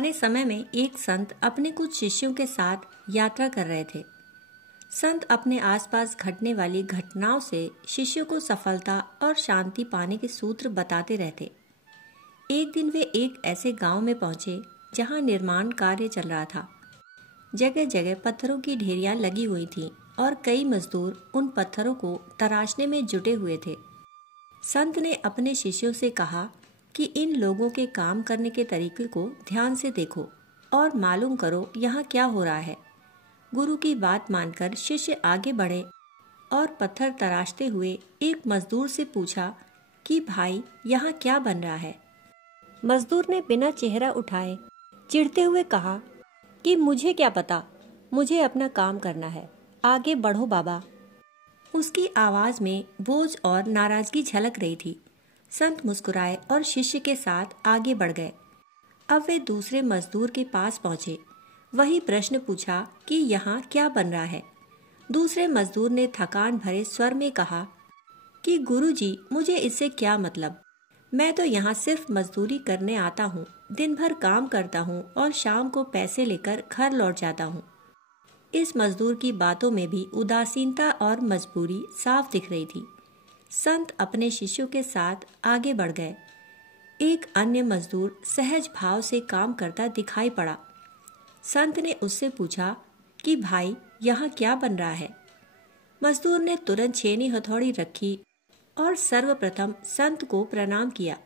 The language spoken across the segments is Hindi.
पुराने समय में एक संत अपने कुछ शिष्यों के साथ यात्रा कर रहे थे। संत अपने आसपास घटने वाली घटनाओं से शिष्यों को सफलता और शांति पाने के सूत्र बताते रहते। एक दिन वे एक ऐसे गांव में पहुंचे जहां निर्माण कार्य चल रहा था। जगह जगह पत्थरों की ढेरियां लगी हुई थीं और कई मजदूर उन पत्थरों को तराशने में जुटे हुए थे। संत ने अपने शिष्यों से कहा कि इन लोगों के काम करने के तरीके को ध्यान से देखो और मालूम करो यहाँ क्या हो रहा है। गुरु की बात मानकर शिष्य आगे बढ़े और पत्थर तराशते हुए एक मजदूर से पूछा कि भाई यहाँ क्या बन रहा है। मजदूर ने बिना चेहरा उठाए चिढ़ते हुए कहा कि मुझे क्या पता, मुझे अपना काम करना है, आगे बढ़ो बाबा। उसकी आवाज में बोझ और नाराजगी झलक रही थी। संत मुस्कुराए और शिष्य के साथ आगे बढ़ गए। अब वे दूसरे मजदूर के पास पहुंचे। वही प्रश्न पूछा कि यहाँ क्या बन रहा है। दूसरे मजदूर ने थकान भरे स्वर में कहा कि गुरुजी, मुझे इससे क्या मतलब, मैं तो यहाँ सिर्फ मजदूरी करने आता हूँ, दिन भर काम करता हूँ और शाम को पैसे लेकर घर लौट जाता हूँ। इस मजदूर की बातों में भी उदासीनता और मजबूरी साफ दिख रही थी। संत अपने शिष्यों के साथ आगे बढ़ गए। एक अन्य मजदूर सहज भाव से काम करता दिखाई पड़ा। संत ने उससे पूछा कि भाई, यहाँ क्या बन रहा है। मजदूर ने तुरंत छेनी हथौड़ी रखी और सर्वप्रथम संत को प्रणाम किया।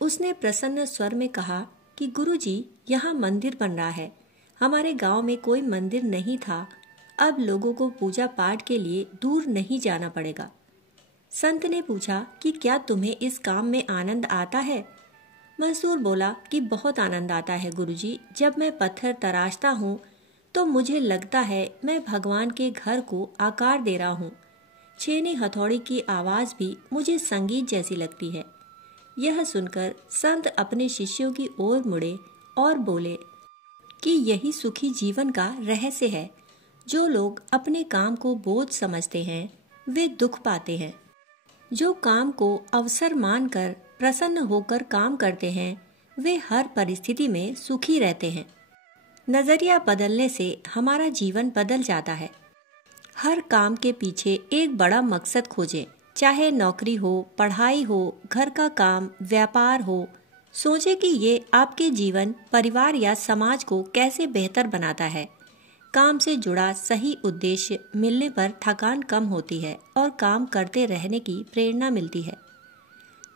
उसने प्रसन्न स्वर में कहा कि गुरुजी, यहाँ मंदिर बन रहा है। हमारे गांव में कोई मंदिर नहीं था, अब लोगों को पूजा पाठ के लिए दूर नहीं जाना पड़ेगा। संत ने पूछा कि क्या तुम्हें इस काम में आनंद आता है। मजदूर बोला कि बहुत आनंद आता है गुरुजी। जब मैं पत्थर तराशता हूँ तो मुझे लगता है मैं भगवान के घर को आकार दे रहा हूँ। छेनी हथौड़ी की आवाज भी मुझे संगीत जैसी लगती है। यह सुनकर संत अपने शिष्यों की ओर मुड़े और बोले कि यही सुखी जीवन का रहस्य है। जो लोग अपने काम को बोझ समझते हैं वे दुख पाते हैं। जो काम को अवसर मानकर प्रसन्न होकर काम करते हैं वे हर परिस्थिति में सुखी रहते हैं। नजरिया बदलने से हमारा जीवन बदल जाता है। हर काम के पीछे एक बड़ा मकसद खोजें, चाहे नौकरी हो, पढ़ाई हो, घर का काम, व्यापार हो। सोचें कि ये आपके जीवन, परिवार या समाज को कैसे बेहतर बनाता है। काम से जुड़ा सही उद्देश्य मिलने पर थकान कम होती है और काम करते रहने की प्रेरणा मिलती है।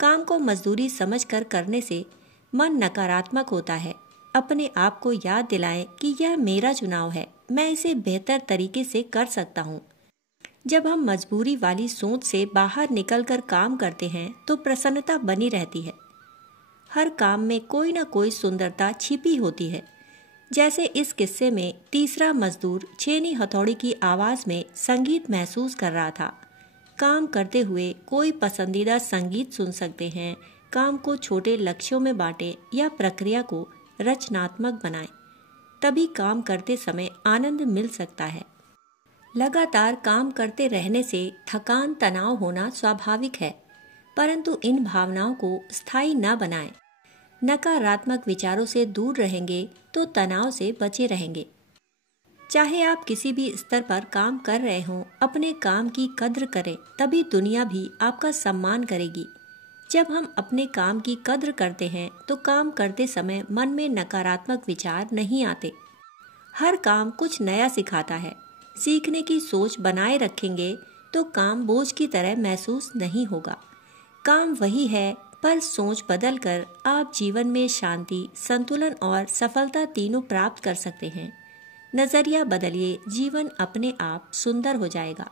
काम को मजदूरी समझकर करने से मन नकारात्मक होता है। अपने आप को याद दिलाएं कि यह मेरा चुनाव है, मैं इसे बेहतर तरीके से कर सकता हूँ। जब हम मजबूरी वाली सोच से बाहर निकलकर काम करते हैं तो प्रसन्नता बनी रहती है। हर काम में कोई न कोई सुंदरता छिपी होती है। जैसे इस किस्से में तीसरा मजदूर छेनी हथौड़ी की आवाज में संगीत महसूस कर रहा था। काम करते हुए कोई पसंदीदा संगीत सुन सकते हैं। काम को छोटे लक्ष्यों में बांटें या प्रक्रिया को रचनात्मक बनाएं, तभी काम करते समय आनंद मिल सकता है। लगातार काम करते रहने से थकान, तनाव होना स्वाभाविक है, परंतु इन भावनाओं को स्थायी न बनाएं। नकारात्मक विचारों से दूर रहेंगे तो तनाव से बचे रहेंगे। चाहे आप किसी भी स्तर पर काम कर रहे हों, अपने काम की कद्र करें, तभी दुनिया भी आपका सम्मान करेगी। जब हम अपने काम की कद्र करते हैं तो काम करते समय मन में नकारात्मक विचार नहीं आते। हर काम कुछ नया सिखाता है। सीखने की सोच बनाए रखेंगे तो काम बोझ की तरह महसूस नहीं होगा। काम वही है, पर सोच बदलकर आप जीवन में शांति, संतुलन और सफलता तीनों प्राप्त कर सकते हैं। नजरिया बदलिए, जीवन अपने आप सुंदर हो जाएगा।